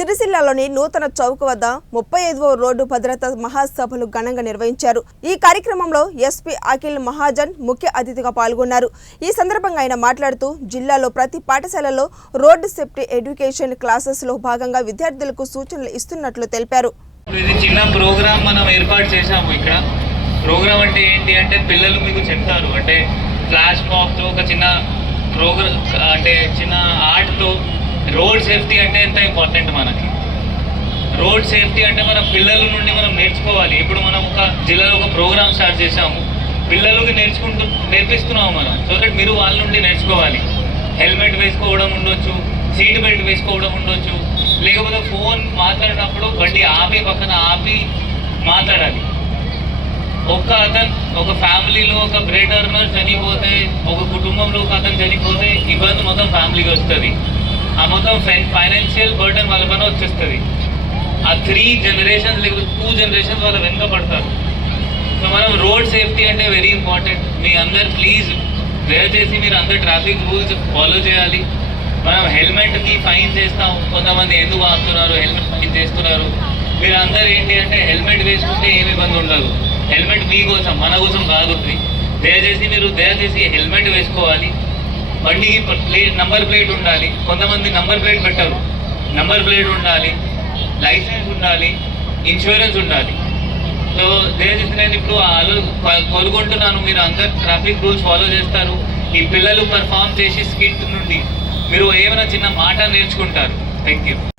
సిరిసిల్లలోని నూతన చౌక్ వద్ద 35వ రోడ్డు భద్రతా మహాసభలు ఘనంగా నిర్వహించారు. ఈ కార్యక్రమంలో ఎస్పీ అఖిల్ మహాజన్ ముఖ్య అతిథిగా పాల్గొన్నారు. ఈ సందర్భంగా ఆయన మాట్లాడుతూ జిల్లాలో ప్రతి పాఠశాలలో రోడ్డు సేఫ్టీ ఎడ్యుకేషన్ క్లాసెస్ లో భాగంగా విద్యార్థులకు సూచనలు ఇస్తున్నట్లు తెలిపారు. ఇది చిన్న ప్రోగ్రామ్ మనం ఏర్పాటు చేశాము. ఇక్కడ ప్రోగ్రామ్ అంటే ఏంటి అంటే పిల్లలు మీకు చెప్తారు, అంటే ఫ్లాష్ మాబ్తో ఒక చిన్న ప్రోగ్రామ్, అంటే చిన్న ఆర్ట్తో రోడ్ సేఫ్టీ అంటే ఎంత ఇంపార్టెంట్. మనకి రోడ్ సేఫ్టీ అంటే మన పిల్లల నుండి మనం నేర్చుకోవాలి. ఇప్పుడు మనం ఒక జిల్లాలో ఒక ప్రోగ్రామ్ స్టార్ట్ చేసాము, పిల్లలకి నేర్పిస్తున్నాము మనం. సో దట్ మీరు వాళ్ళ నుండి నేర్చుకోవాలి. హెల్మెట్ వేసుకోవడం ఉండొచ్చు, సీట్ బెల్ట్ వేసుకోవడం ఉండొచ్చు, లేకపోతే ఫోన్ మాట్లాడినప్పుడు బండి ఆపి పక్కన ఆపి మాట్లాడాలి. ఒక ఫ్యామిలీలో ఒక బ్రేడ్ ఎర్నర్ చనిపోతే, ఒక కుటుంబంలో ఒక అతను చనిపోతే ఇబ్బంది మొత్తం ఫ్యామిలీకి వస్తుంది. ఆ మొత్తం ఫైనాన్షియల్ బర్డెన్ వాళ్ళ పైన వచ్చేస్తుంది. ఆ 3 జనరేషన్స్ లేకపోతే 2 జనరేషన్స్ వాళ్ళ వెనుక పడతారు. సో మనం రోడ్ సేఫ్టీ అంటే వెరీ ఇంపార్టెంట్. మీ అందరు ప్లీజ్ దయచేసి మీరు అందరు ట్రాఫిక్ రూల్స్ ఫాలో చేయాలి. మనం హెల్మెట్కి ఫైన్ చేస్తాం. కొంతమంది ఎందుకు ఆపుతున్నారు, హెల్మెట్ ఫైన్ చేస్తున్నారు. మీరు అందరు ఏంటి అంటే హెల్మెట్ వేసుకుంటే ఏమి ఇబ్బంది ఉండదు. హెల్మెట్ మీకోసం, మన కోసం కాదు. దయచేసి హెల్మెట్ వేసుకోవాలి. బండికి నంబర్ ప్లేట్ ఉండాలి. కొంతమంది నంబర్ ప్లేట్ పెట్టరు. నంబర్ ప్లేట్ ఉండాలి, లైసెన్స్ ఉండాలి, ఇన్సూరెన్స్ ఉండాలి. సో దయచేసి నేను ఇప్పుడు కోరుకుంటున్నాను, మీరు అందరు ట్రాఫిక్ రూల్స్ ఫాలో చేస్తారు. ఈ పిల్లలు పర్ఫామ్ చేసి స్కిట్ నుండి మీరు ఏమైనా చిన్న మాట నేర్చుకుంటారు. Thank you.